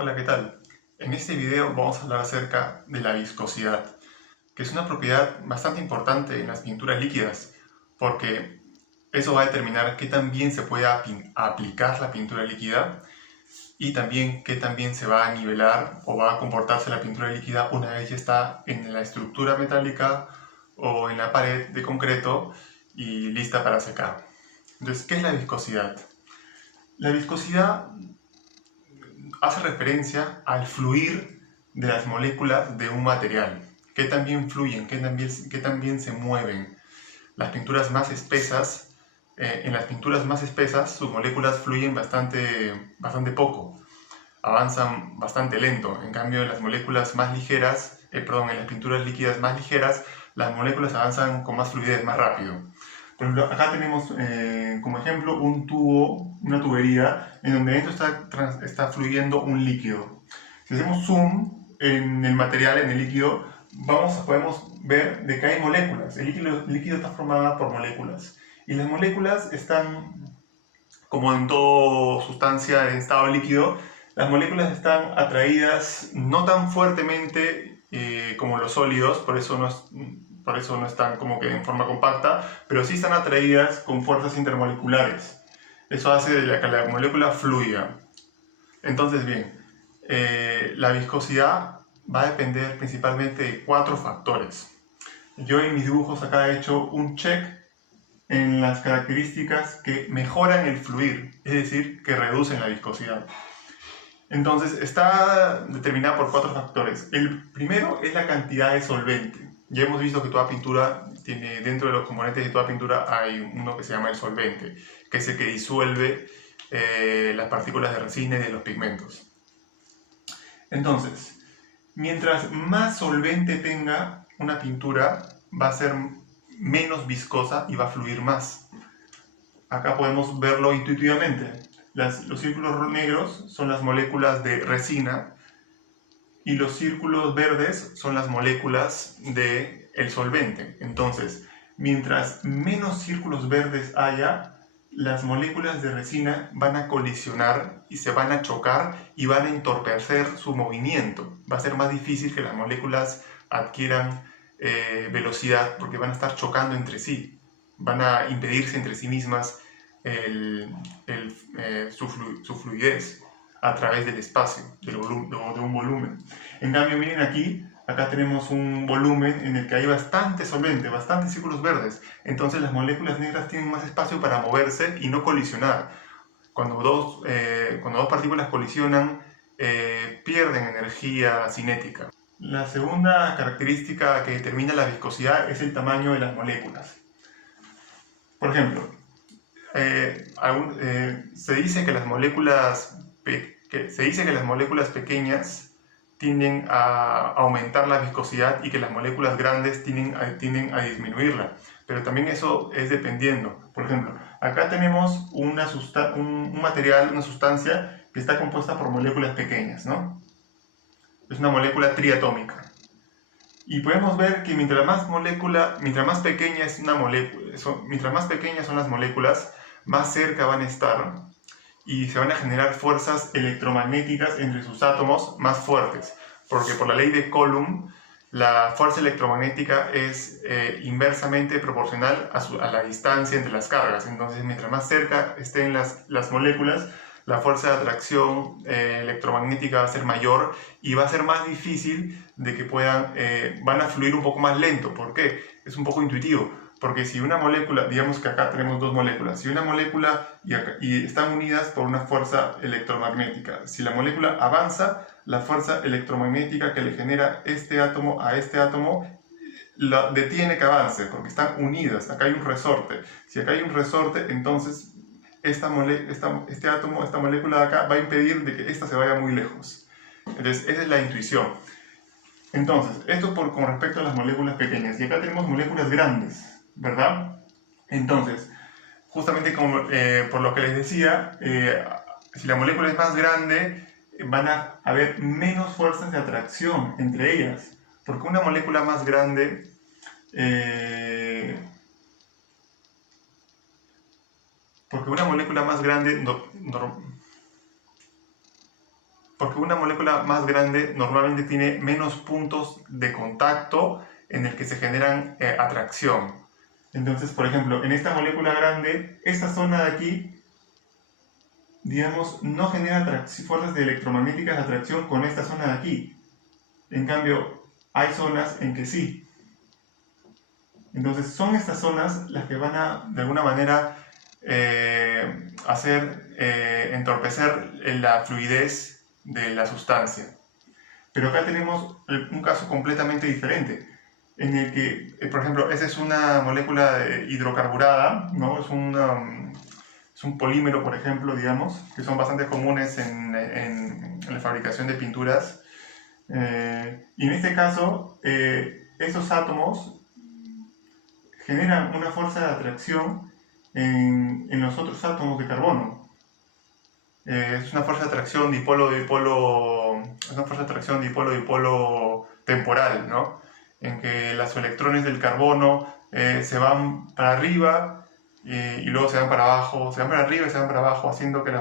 Hola, ¿qué tal? En este video vamos a hablar acerca de la viscosidad, que es una propiedad bastante importante en las pinturas líquidas, porque eso va a determinar qué tan bien se puede aplicar la pintura líquida y también qué tan bien se va a nivelar o va a comportarse la pintura líquida una vez ya está en la estructura metálica o en la pared de concreto y lista para secar. Entonces, ¿qué es la viscosidad? La viscosidad hace referencia al fluir de las moléculas de un material. ¿Qué tan bien fluyen? ¿Qué tan bien se mueven? Las pinturas más espesas, en las pinturas más espesas sus moléculas fluyen bastante poco, avanzan bastante lento. En cambio, en las moléculas más ligeras, en las pinturas líquidas más ligeras, las moléculas avanzan con más fluidez, más rápido. Por ejemplo, acá tenemos como ejemplo un tubo, una tubería, en donde dentro está fluyendo un líquido. Si hacemos zoom en el material, en el líquido, podemos ver de que hay moléculas. El líquido está formado por moléculas. Y las moléculas están, como en toda sustancia en estado líquido, las moléculas están atraídas no tan fuertemente como los sólidos, por eso no están como que en forma compacta, pero sí están atraídas con fuerzas intermoleculares. Eso hace que la molécula fluya. Entonces, bien, la viscosidad va a depender principalmente de 4 factores. Yo en mis dibujos acá he hecho un check en las características que mejoran el fluir, es decir, que reducen la viscosidad. Entonces, está determinada por 4 factores. El primero es la cantidad de solvente. Ya hemos visto que toda pintura tiene, dentro de los componentes de toda pintura hay uno que se llama el solvente, que es el que disuelve las partículas de resina y de los pigmentos. Entonces, mientras más solvente tenga una pintura, va a ser menos viscosa y va a fluir más. Acá podemos verlo intuitivamente. Los círculos negros son las moléculas de resina y los círculos verdes son las moléculas del solvente. Entonces, mientras menos círculos verdes haya, las moléculas de resina van a colisionar y se van a chocar y van a entorpecer su movimiento. Va a ser más difícil que las moléculas adquieran velocidad porque van a estar chocando entre sí, van a impedirse entre sí mismas su fluidez a través del espacio, de un volumen. En cambio, miren acá tenemos un volumen en el que hay bastante solvente, bastantes círculos verdes. Entonces las moléculas negras tienen más espacio para moverse y no colisionar. Cuando dos partículas colisionan, pierden energía cinética. La segunda característica que determina la viscosidad es el tamaño de las moléculas. Por ejemplo, se dice que las moléculas pequeñas tienden a aumentar la viscosidad y que las moléculas grandes tienden a disminuirla. Pero también eso es dependiendo. Por ejemplo, acá tenemos un material, una sustancia que está compuesta por moléculas pequeñas, ¿no? Es una molécula triatómica. Y podemos ver que mientras más pequeñas son las moléculas, más cerca van a estar y se van a generar fuerzas electromagnéticas entre sus átomos más fuertes, porque por la ley de Coulomb la fuerza electromagnética es inversamente proporcional a la distancia entre las cargas. Entonces, mientras más cerca estén las moléculas, la fuerza de atracción electromagnética va a ser mayor y va a ser más difícil de que van a fluir un poco más lento. ¿Por qué? Es un poco intuitivo. Porque si una molécula, digamos que acá tenemos 2 moléculas, si una molécula y están unidas por una fuerza electromagnética, si la molécula avanza, la fuerza electromagnética que le genera este átomo a este átomo detiene que avance, porque están unidas, acá hay un resorte. Si acá hay un resorte, entonces esta molécula de acá va a impedir de que esta se vaya muy lejos. Entonces, esa es la intuición. Entonces, esto con respecto a las moléculas pequeñas. Y acá tenemos moléculas grandes, ¿verdad? Entonces, justamente por lo que les decía, si la molécula es más grande, van a haber menos fuerzas de atracción entre ellas. Porque una molécula más grande Porque una molécula más grande normalmente tiene menos puntos de contacto en el que se generan atracción. Entonces, por ejemplo, en esta molécula grande, esta zona de aquí, digamos, no genera fuerzas electromagnéticas de atracción con esta zona de aquí. En cambio, hay zonas en que sí. Entonces, son estas zonas las que van a, de alguna manera, entorpecer la fluidez de la sustancia. Pero acá tenemos un caso completamente diferente, en el que, por ejemplo, esa es una molécula hidrocarburada, ¿no? Es un polímero, por ejemplo, digamos, que son bastante comunes en la fabricación de pinturas. Y en este caso, estos átomos generan una fuerza de atracción en los otros átomos de carbono. Es una fuerza de atracción dipolo-dipolo, es una fuerza de atracción dipolo-dipolo temporal, ¿no? En que los electrones del carbono se van para arriba y luego se van para abajo, se van para arriba y se van para abajo, haciendo que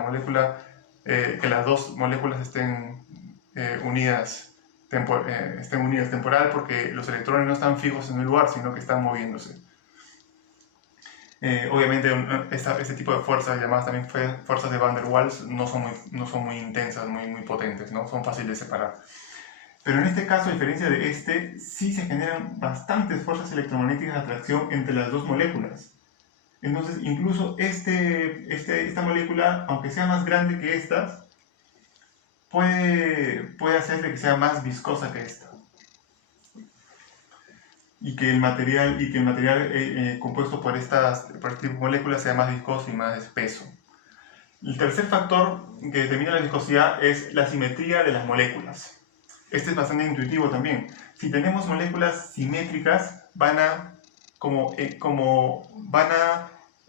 que las dos moléculas estén unidas temporal, porque los electrones no están fijos en el lugar, sino que están moviéndose. Obviamente este tipo de fuerzas, llamadas también fuerzas de Van der Waals, no son muy intensas, muy potentes, ¿no? Son fáciles de separar. Pero en este caso, a diferencia de sí se generan bastantes fuerzas electromagnéticas de atracción entre las dos moléculas. Entonces, incluso esta molécula, aunque sea más grande que estas, puede hacer que sea más viscosa que esta. Y que el material compuesto por este tipo de moléculas sea más viscoso y más espeso. El tercer factor que determina la viscosidad es la simetría de las moléculas. Este es bastante intuitivo también. Si tenemos moléculas simétricas, van a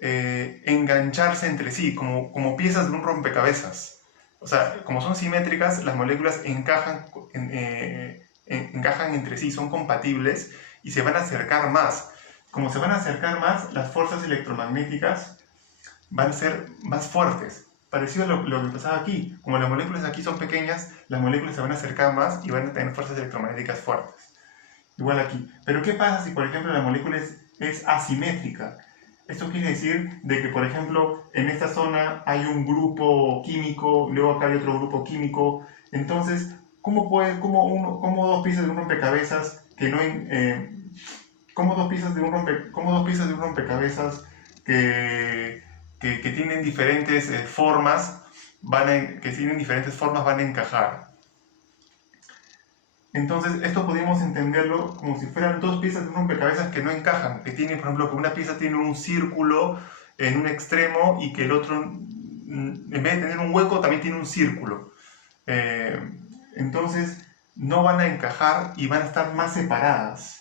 engancharse entre sí, como piezas de un rompecabezas. O sea, como son simétricas, las moléculas encajan entre sí, son compatibles y se van a acercar más. Como se van a acercar más, las fuerzas electromagnéticas van a ser más fuertes. Parecido a lo que pasaba aquí. Como las moléculas aquí son pequeñas, las moléculas se van a acercar más y van a tener fuerzas electromagnéticas fuertes. Igual aquí. Pero ¿qué pasa si, por ejemplo, la molécula es asimétrica? Esto quiere decir de que, por ejemplo, en esta zona hay un grupo químico, luego acá hay otro grupo químico. Entonces, ¿cómo dos piezas de un rompecabezas cómo dos piezas de un rompecabezas que tienen diferentes formas van a encajar? Entonces, esto podríamos entenderlo como si fueran dos piezas de un rompecabezas que no encajan, por ejemplo, que una pieza tiene un círculo en un extremo y que el otro, en vez de tener un hueco, también tiene un círculo. Entonces, no van a encajar y van a estar más separadas.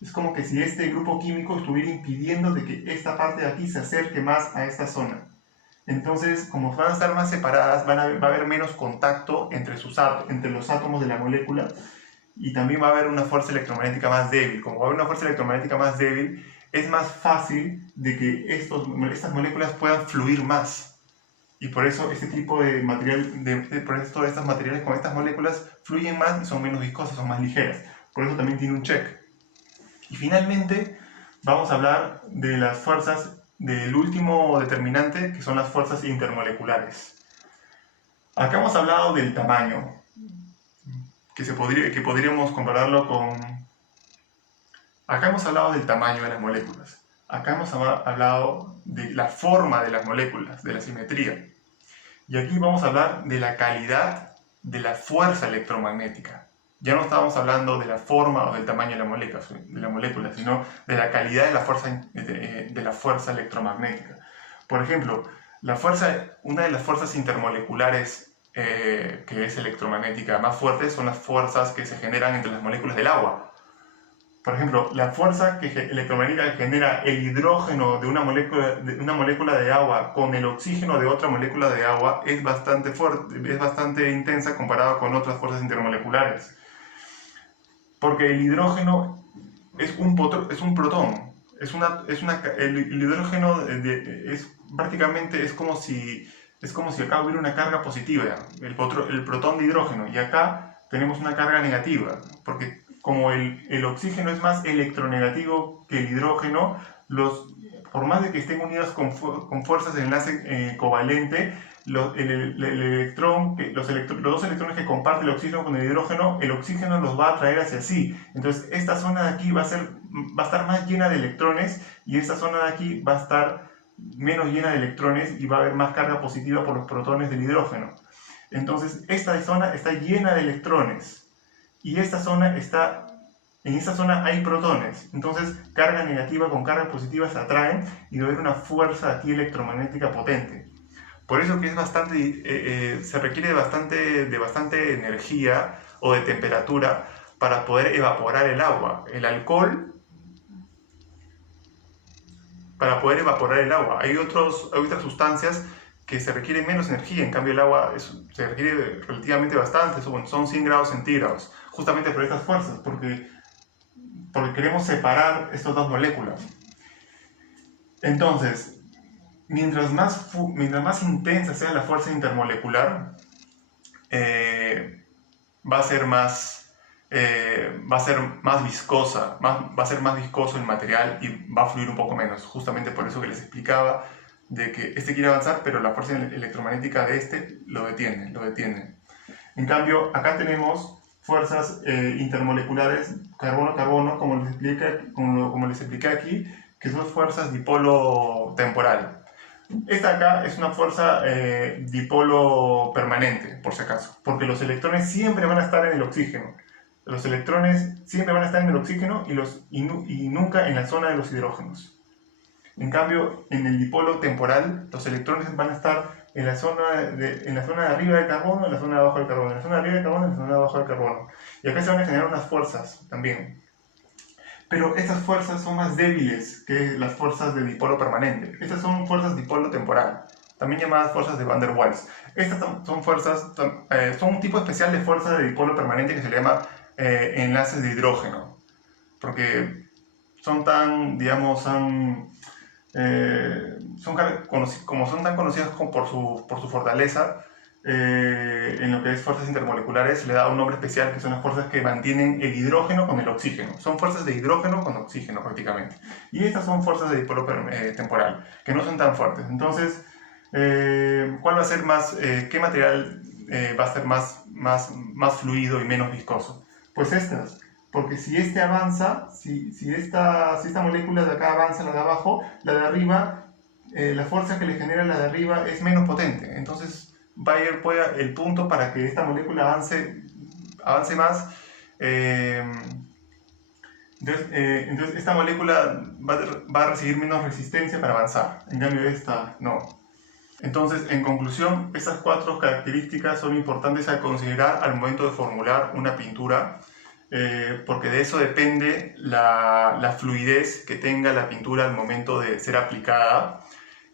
Es como que si este grupo químico estuviera impidiendo de que esta parte de aquí se acerque más a esta zona. Entonces, como van a estar más separadas, va a haber menos contacto entre los átomos de la molécula, y también va a haber una fuerza electromagnética más débil. Como va a haber una fuerza electromagnética más débil, es más fácil de que estas moléculas puedan fluir más. Y por eso este tipo de estos materiales con estas moléculas fluyen más y son menos viscosas, son más ligeras. Por eso también tiene un check. Y finalmente vamos a hablar de las fuerzas del último determinante, que son las fuerzas intermoleculares. Acá hemos hablado del tamaño, que podríamos compararlo con... Acá hemos hablado del tamaño de las moléculas. Acá hemos hablado de la forma de las moléculas, de la simetría. Y aquí vamos a hablar de la calidad de la fuerza electromagnética. Ya no estábamos hablando de la forma o del tamaño de la molécula, sino de la calidad de la fuerza electromagnética. Por ejemplo, una de las fuerzas intermoleculares que es electromagnética más fuerte son las fuerzas que se generan entre las moléculas del agua. Por ejemplo, la fuerza electromagnética que genera el hidrógeno de una molécula de agua con el oxígeno de otra molécula de agua es bastante fuerte, es bastante intensa comparada con otras fuerzas intermoleculares. Porque el hidrógeno es un protón. El hidrógeno prácticamente es como si Es como si acá hubiera una carga positiva, el protón de hidrógeno, y acá tenemos una carga negativa, porque como el oxígeno es más electronegativo que el hidrógeno, por más de que estén unidos con fuerzas de enlace covalente, el electrón, los dos electrones que comparte el oxígeno con el oxígeno los va a atraer hacia sí. Entonces esta zona de aquí va a estar más llena de electrones y esta zona de aquí va a estar menos llena de electrones y va a haber más carga positiva por los protones del hidrógeno. Entonces esta zona está llena de electrones y en esta zona hay protones. Entonces carga negativa con carga positiva se atraen y va a haber una fuerza aquí electromagnética potente. Por eso que es se requiere de bastante energía o de temperatura para poder evaporar el agua. El alcohol, para poder evaporar el agua. Hay otras sustancias que se requiere menos energía, en cambio el agua se requiere relativamente bastante, son 100 grados centígrados, justamente por estas fuerzas, porque queremos separar estas dos moléculas. Entonces, mientras más intensa sea la fuerza intermolecular, va a ser más viscosa, va a ser más viscoso el material y va a fluir un poco menos. Justamente por eso que les explicaba de que este quiere avanzar, pero la fuerza electromagnética de este lo detiene. En cambio, acá tenemos fuerzas intermoleculares carbono-carbono, como les expliqué aquí, que son fuerzas dipolo temporal. Esta acá es una fuerza dipolo permanente, por si acaso, porque los electrones siempre van a estar en el oxígeno. Los electrones siempre van a estar en el oxígeno y nunca en la zona de los hidrógenos. En cambio, en el dipolo temporal, los electrones van a estar en la zona de arriba del carbono, en la zona de abajo del carbono, en la zona de arriba del carbono, en la zona de abajo del carbono. Y acá se van a generar unas fuerzas también. Pero estas fuerzas son más débiles que las fuerzas de dipolo permanente. Estas son fuerzas dipolo temporal, también llamadas fuerzas de Van der Waals. Estas son un tipo especial de fuerza de dipolo permanente que se le llama enlaces de hidrógeno, porque son tan, digamos, como son tan conocidas por su fortaleza, en lo que es fuerzas intermoleculares, se le da un nombre especial, que son las fuerzas que mantienen el hidrógeno con el oxígeno. Son fuerzas de hidrógeno con oxígeno prácticamente. Y estas son fuerzas de dipolo temporal, que no son tan fuertes. Entonces, ¿cuál va a ser qué material va a ser más fluido y menos viscoso? Pues estas. Porque si este avanza, si esta molécula de acá avanza, la de abajo, la de arriba, la fuerza que le genera la de arriba es menos potente. Entonces va a ir el punto para que esta molécula avance más. Entonces esta molécula va a recibir menos resistencia para avanzar. En cambio esta no. Entonces, en conclusión, estas 4 características son importantes a considerar al momento de formular una pintura, porque de eso depende la fluidez que tenga la pintura al momento de ser aplicada.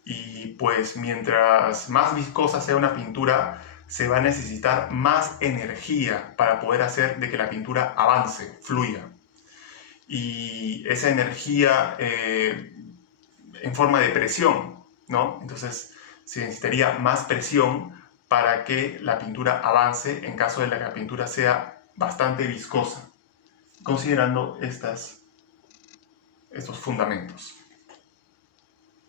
Y pues mientras más viscosa sea una pintura, se va a necesitar más energía para poder hacer de que la pintura avance, fluya. Y esa energía en forma de presión, ¿no? Entonces se necesitaría más presión para que la pintura avance en caso de que la pintura sea bastante viscosa, considerando estos fundamentos.